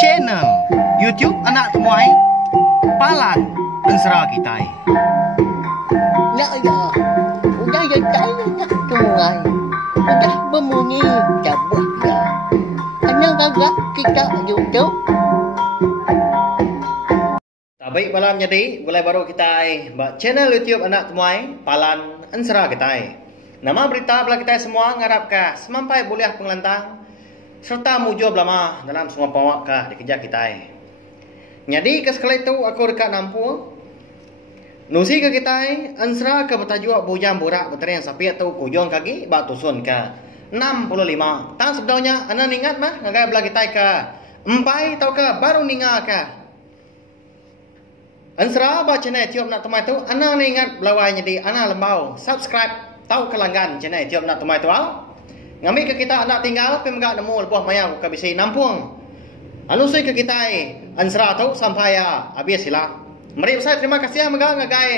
channel YouTube anak temuai Palan Ensra Kitai. Ya ya, udah ya saya nak tungai, udah berbunyi cabut ya. Anak agak kita YouTube. Baik malam jadi mulai baru kita channel YouTube anak temuai Palan Ensra Kitai. Nama berita belah kita semua ngarapkah semampai boleh pengelantang serta mujur lama dalam semua pawakkah dikejar kita. Jadi ke sekali itu aku dekat nampung nusi ke kita Ensra ke bertajuk bujang borak berterian sapi atau kujong kaki bak tusun ke 65. Tang sebenarnya anda ingat mah ngagai belah kita ke empai atau ke baru ninga ke Ensra baca channel YouTube nak temai tu anda ingat belawai jadi anda lembau subscribe tahu kelanggan channel YouTube nak temai tu ngambil ke kita anak tinggal pemegak nemu lebuh maya ke bisi nampung anu sui ke kita Ensra tu sampai habis sila mari saya terima kasih megak ngagai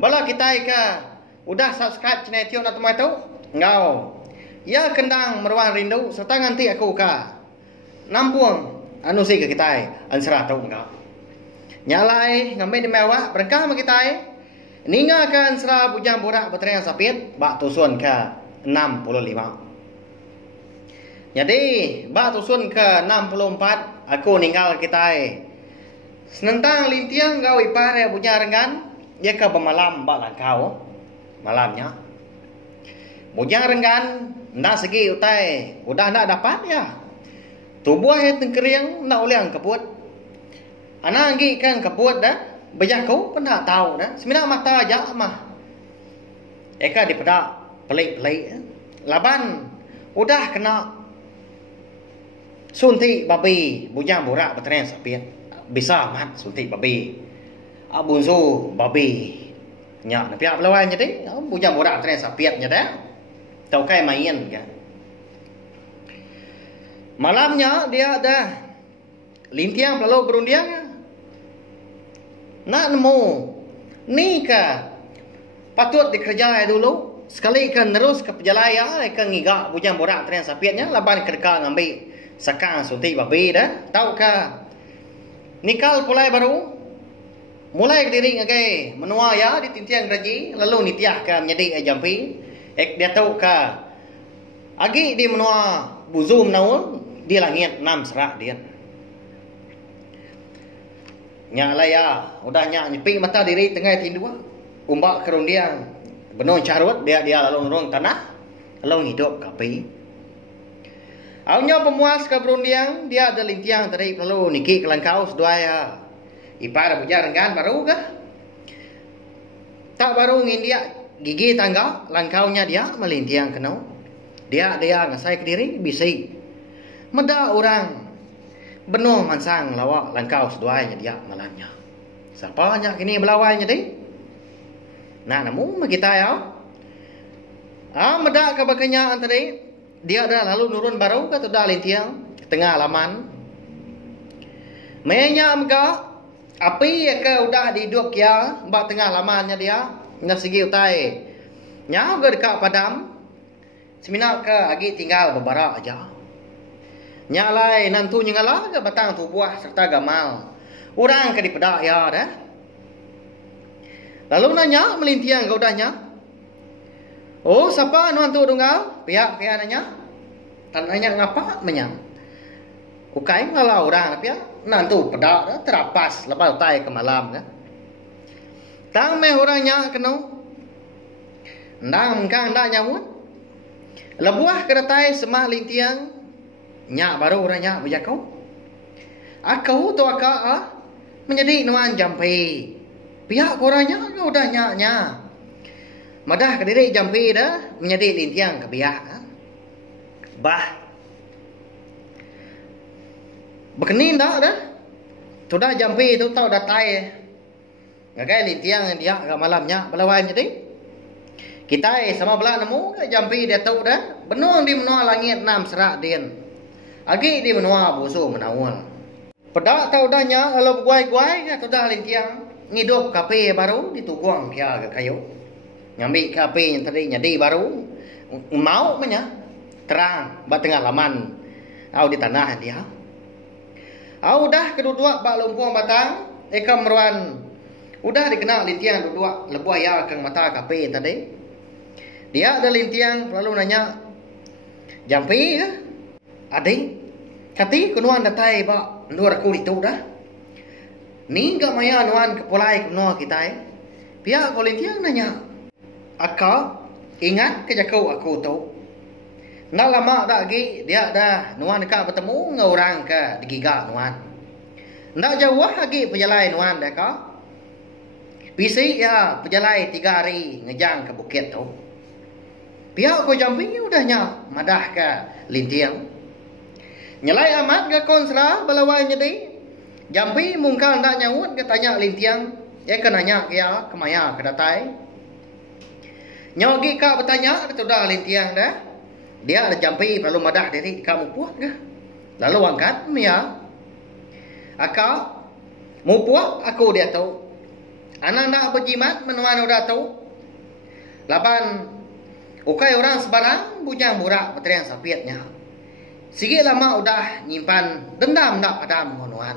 bala kita ke udah subscribe channel YouTube nak temai tu ngau ya kendang meruang rindu serta nganti aku ke nampung anu sui ke kita Ensra tu ngau nyalai ngambil di mewah berengkah sama kita ninga ke Ensra bujang borak berterian sapit bak tusun ke 65. Jadi bak tusun ke 64 aku ninggal kita senentang lintiang gau ipar bujang renggan dia ke bermalam bak langkau malamnya bujang renggan ndak segi utai udah ndak dapat ya tubuh tengkering nak uliang kebut anak lagi kan kebut dah banyak kau pernah tahu dah semina mata aja mah eka dipedak pelik-pelik laban udah kena suntik babi bujang borak berterian sapiat bisa mat suntik babi abunzu babi nyak pihak lawan jadi bujang borak berterian sapiat nya dah tau kai main kan malamnya dia dah lintiang lalu berundiang nak nemu ni ke patut dikerjai dulu sekali kan terus ke pejalaya ke ngigak bujang borak tren sapiatnya laban kedeka ngambil sakang suntik babi dah tahu ke nikal pulai baru mulai diri ngagai menua ya di tintiang gaji lalu nitiah ke menjadi jampi dia tahu ke agi di menua buzum naul di langit 6 serak dia nyak laya udah nyak nyepi mata diri tengah tidur umbak kerundiang benon carut dia lalu nurung tanah lalu hidup kapi awnya pemuas ke berundiang dia ada lintiang tadi lalu niki kelangkau seduaya ipar bujang renggan baru kah tak baru ngin dia gigi tangga langkaunya dia melintiang kenau dia ngasai ke diri bisi meda orang benuh mansang lawak langkau seduanya dia malamnya siapa nya kini belawainya deh nah namun kita ya meda ke bakanya antara dia dah lalu nurun baru ke sudah lintiang tengah halaman menya amga api ke udah dihidup ya bak tengah halamannya dia nasigi utai nya dekat padam semina ke agi tinggal beberapa aja nyalai nantu nyengala ke batang tu buah serta gamal orang ke dipedak ya dah lalu nanya melintiang ke udahnya oh siapa nantu dunggal pihak nanya tanya ngapa menyang ukai ngalah orang pihak nantu pedak dah terapas lepas utai ke malam kan tang meh orangnya kena ndang mengkang ndak nyamut lebuah kedatai semah lintiang nyak baru orangnya bejak kau aku tu akak menjadi nuan jampi pihak orangnya udah nyaknya madah ke diri jampi dah menjadi lintiang ke pihak bah bekenin dah sudah jampi tu tahu dah tai ngagai lintiang dia ke malamnya belawai jadi kita sama belah nemu ke jampi dia tahu dah benung di menua langit 6 serak din agi di menua busu menawul pedak tahu dahnya kalau guai-guai tu dah lintiang ngidup kape baru dituguang kia ke kayu ngambil kape yang tadi jadi baru mau menya terang bat tengah laman au di tanah dia Udah kedua bak lumpur batang ekam meruan. Udah dikenal lintiang dua lebuah ya kang mata kape tadi. Dia ada lintiang lalu nanya, "Jampi ya? Adik, kati kunuan datai bak nur aku itu dah. Ni enggak maya nuan kepulai kuno kita Pihak ko lintiang nanya, "Akak ingat kejakau aku tu. Nak lama dah lagi dia dah nuan dekat bertemu dengan orang ke digiga nuan. Nak jauh lagi perjalanan nuan dah kak. Bisi ya perjalanan 3 hari ngejang ke bukit tu. Pihak ko Jampi udahnya madah ke lintiang. Nyalai amat ke konsra balawai jadi. Jampi mungkal nak nyawut ke tanya lintiang. Ke nanya ya kemaya ke datai. Nyogi kak bertanya itu dah lintiang dah. Dia ada Jampi lalu madah diri kamu puak ke? Lalu angkat ya. Akak mu puak aku dia tahu. Anak nak berjimat menuan udah tahu. Lapan ukai orang sebarang bujang murak peterian sapiatnya. Sikit lama udah nyimpan dendam nak padam menuan.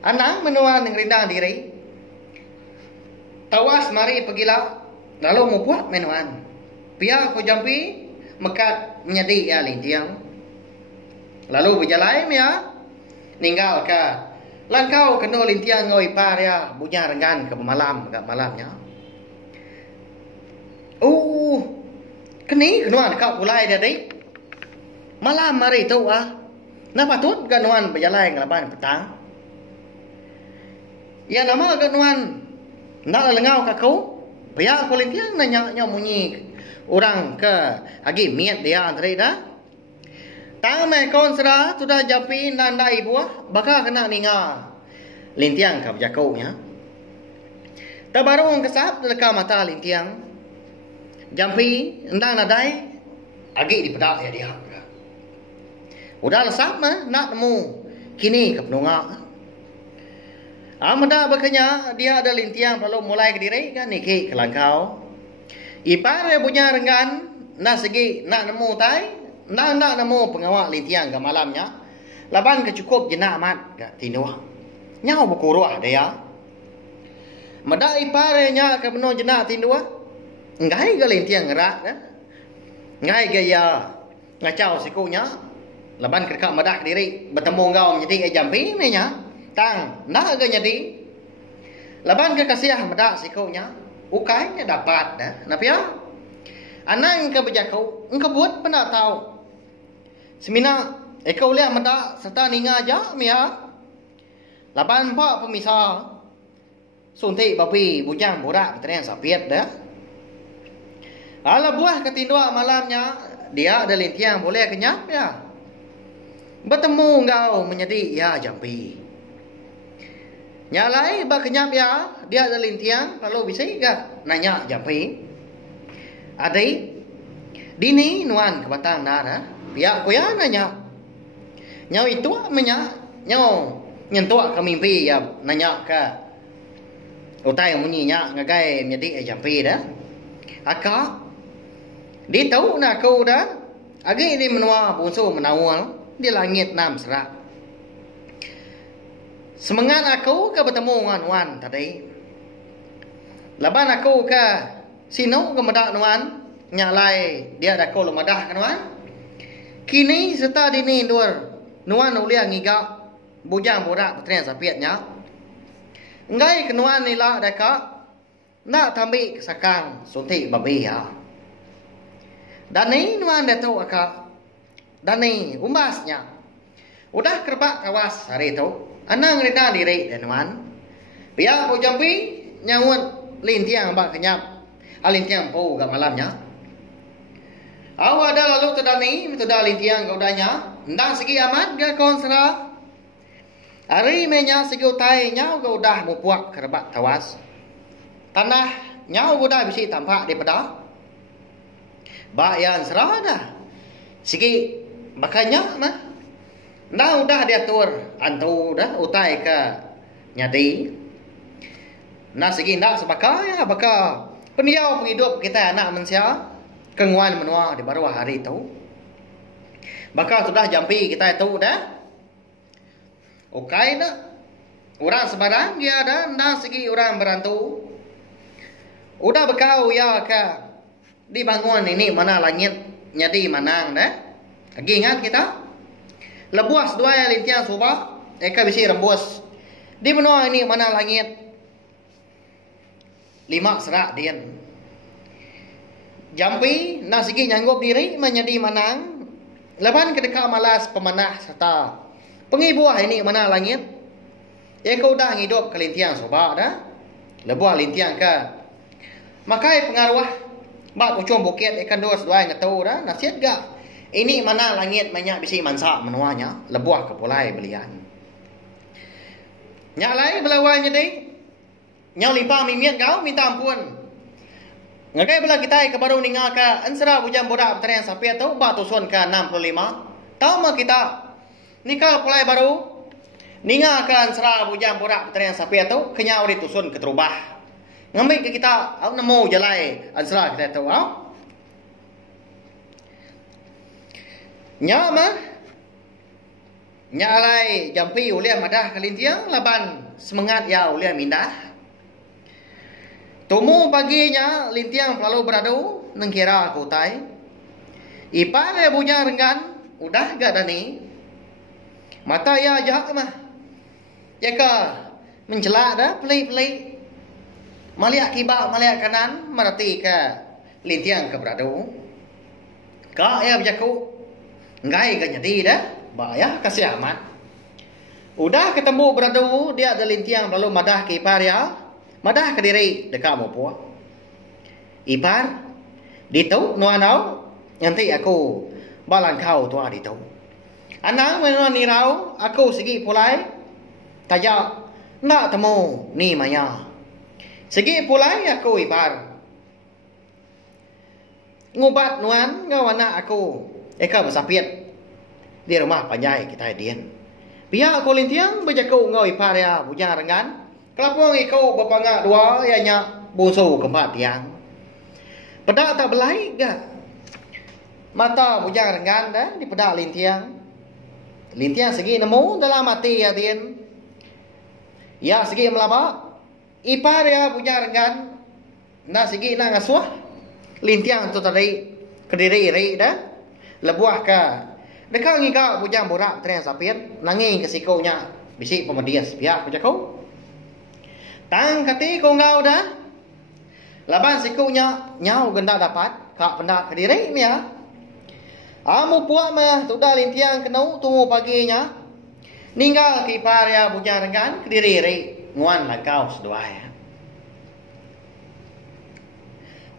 Anak menuan yang rindang diri. Tawas mari pergilah. Lalu mu puak menuan. Pihak ko Jampi mekat menjadi ya lintiang. Lalu berjalan ya. Ninggal ke langkau kena lintiang ngoi par ya. Bunya renggan ke malam ke malamnya. Kini kenuan kau pulai dia dik. Malam hari tu Napa tut kenuan berjalan ngelaban petang. Ya nama kenuan nak lengau ke kau. Pihak ko lintiang nanya munyi. Orang ke agi miat dia antri dah. Tang me konsra sudah Jampi nanda ibu bakal kena ninga. Lintiang ke berjakau nya. Tabarung kesap leka mata lintiang. Jampi endang nadai agi di pedak dia. Udah lesap nak temu kini ke penunga. Amada berkenya dia ada lintiang lalu mulai ke diri kan niki ke langkau. Ipare punya renggan nak segi nak nemu tai nak nemu pengawal lintiang ke malamnya. Laban ke cukup jenak amat ke tinua. Nyau berkuruah dia. Mada ipare nya ke penuh jenak tinua. Ngai ke lintiang ngerak dah. Ngai ke ya ngacau sikunya. Laban ke dekat madah diri bertemu ngau menjadi Jampi ni nya. Tang nak ke jadi. Laban ke kasih madah sikunya. Ukainya dapat dah. Napa ya? Anak engkau berjakau, engkau buat pernah tahu. Semina ekau lihat mata serta ninga aja mia. Lapan pak pemisah. Suntik babi bujang borak berterian sapiat dah. Ala buah ketindua malamnya dia ada lintiang boleh kenyap ya. Bertemu engkau menjadi ya Jampi. Nyalai bak kenyap ya, dia ada lintiang lalu bisa ke nanya Jampi. Adik, dini nuan ke batang nara. Pihak ko ya nanya. Nyau itu menya, nyau nyentuak ke mimpi ya nanya ke. Utai munyinya ngagai menjadi Jampi dah. Akak, dia tahu nak kau dah. Agi ini menua bunsu menawal di langit nam serak. Semangat aku ke bertemu dengan Wan tadi. Laban aku ke sino ke medak Wan. Nyalai dia ada kau lemadah kan Wan. Kini serta dini luar. Nuan ulia ngigak. Bujang borak berterian sapiatnya. Ngai ke Nuan nila deka. Nak tambi kesakang suntik babi ya. Dan ni Nuan dia tahu akak. Dan ni umbasnya. Udah kerbak kawas hari itu. Anang reda diri dan Nuan. Biar ko Jampi nyawut lintiang bak kenyap. Lintiang po ke malamnya. Ada lalu terdani metoda lintiang kau danya. Ndang segi amat ke konsra. Hari menya segi utai nyau kau dah mupuak kerbak tawas. Tanah nyau kau dah bisi tampak di pedah. Bak yang serah dah. Segi bakanya mah. Nah udah diatur antu dah utai ke nyadi. Nah segi nak sebakai ya baka peniau penghidup kita anak manusia kenguan menua di baru hari itu. Baka sudah Jampi kita itu dah. Okai dah. Orang sebarang dia ada ndak segi orang berantu. Udah bekau ya ka dibangun ini mana langit nyadi manang dah. Lagi ingat kita? Lebuas dua lintian subah eka bisi rembus. Di benua ini mana langit 5 serak dian. Jampi nak segi nyanggup diri menjadi manang. Leban kedeka malas pemanah serta pengibuah ini mana langit. Eka udah hidup ke lintian subah dah. Lebuah lintian ka. Makai pengaruh bat ucung bukit ikan dos dua ngetau dah nasihat gak. Ini mana langit banyak bisi mansa menuanya lebuah kepulai belian. Nyalai belawanya deh. Nyau limpah mimian kau minta ampun. Ngakai bela kita ke baru ninga ka ansara bujang bodak betarian sapi atau batu sun ka 65. Tahu mah kita nikah pulai baru ninga ka ansara bujang bodak betarian sapi atau kenyau di tusun keterubah. Ngambil ke kita au nemu jalai ansara kita tahu au. Nya mah nyalai jampi uliah madah kalintiang laban semangat ya uliah mindah. Tumu paginya lintiang lalu beradu nengkira kutai. Ipar ya punya renggan udah gak dani. Mata ya jahat mah. Ya ka mencelak dah pelai-pelai. Maliak kibak maliak kanan merati ke lintiang ke beradu. Ka ya berjaku. Ngai ke nyadi dah. Bahaya kasih amat. Udah ketemu beradu dia ada lintiang lalu madah ke ipar ya. Madah ke diri dekat mo puak. Ipar ditau nuanau nanti aku balang kau tua ditau. Anang menuan nirau aku segi pulai tajak nak temu ni maya. Segi pulai aku ipar. Ngubat nuan ngawana aku eka bersapiat di rumah panjai kita dian. Pihak aku lintiang berjaku ngau ipar ya bujang renggan. Kelapung ikau bapangak dua ianya busu keempat tiang. Pedak tak belai gak? Mata bujang renggan dah di pedak lintiang. Lintiang segi nemu dalam mati ya din. Ya segi melabak. Ipar ya bujang renggan. Nah segi nak ngasuh. Lintiang tu tadi kediri ri dah. Lebuah ka. Dekat ngigak bujang borak tren sapiat nanging ke sikunya bisi pemedias pihak bujakau. Tang kati ko ngau dah. Laban sikunya nyau genda dapat kak pendak kediri ni ya. Amu puak mah tu dah lintiang kenau tunggu paginya. Ninggal ki ipar ya bujang renggan kediri ri nguan la kau sedua ya.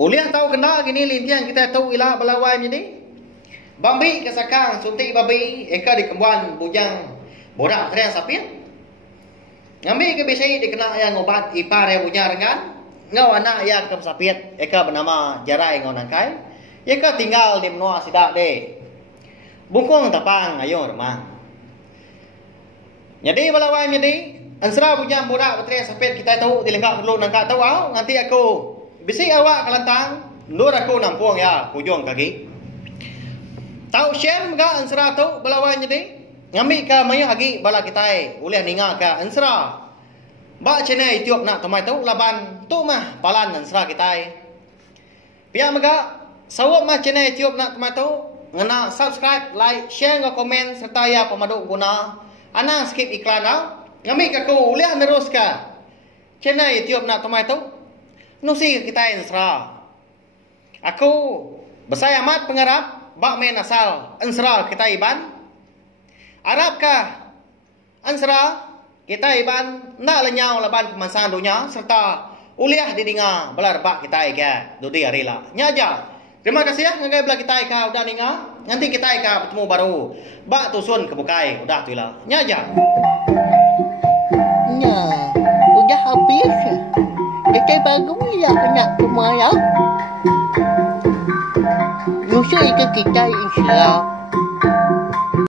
Uliah tahu kena gini lintiang kita tahu ilah belawai jadi. Bambi kesakang suntik babi eka di kembuan bujang borak tren sapiat. Ngambil ke bisai dikena yang obat ipar yang bujang renggan. Ngau anak yang ke sapiat eka bernama Jarai ngonangkai. Eka tinggal di menua sidak de. Bungkung tapang ayo remang. Jadi balawai jadi ansra bujang borak tren sapiat kita tahu dilengkap dulu nangka tahu au nanti aku bisai awak kelantang nur aku nampung ya hujung kaki. Tahu share mga ansra tahu balawai jadi. Ngambil ka maya agi bala kita boleh ninga ka ansra. Ba channel YouTube nak tomai tahu laban tu mah palan ansra kita. Pia maga sawap mah channel YouTube nak tomai tahu ngena subscribe, like, share ngau komen serta ya pemadu guna. Ana skip iklan au. Ngambil ka ku boleh terus ka channel YouTube nak tomai tahu. Nusi kita ansra. Aku besar amat pengarap bak main asal ansra kita iban. Arab kah ansra kita iban nak lenyau laban pemasan dunia serta uliah didinga belar bak kita ke dudi arila nyaja. Terima kasih ya ngagai belah kita ka udah ninga nanti kita ka bertemu baru bak tusun kebukai udah tuila nyaja. Nah, udah habis. Kita baru ya kena semua ya. Nusa itu kita insya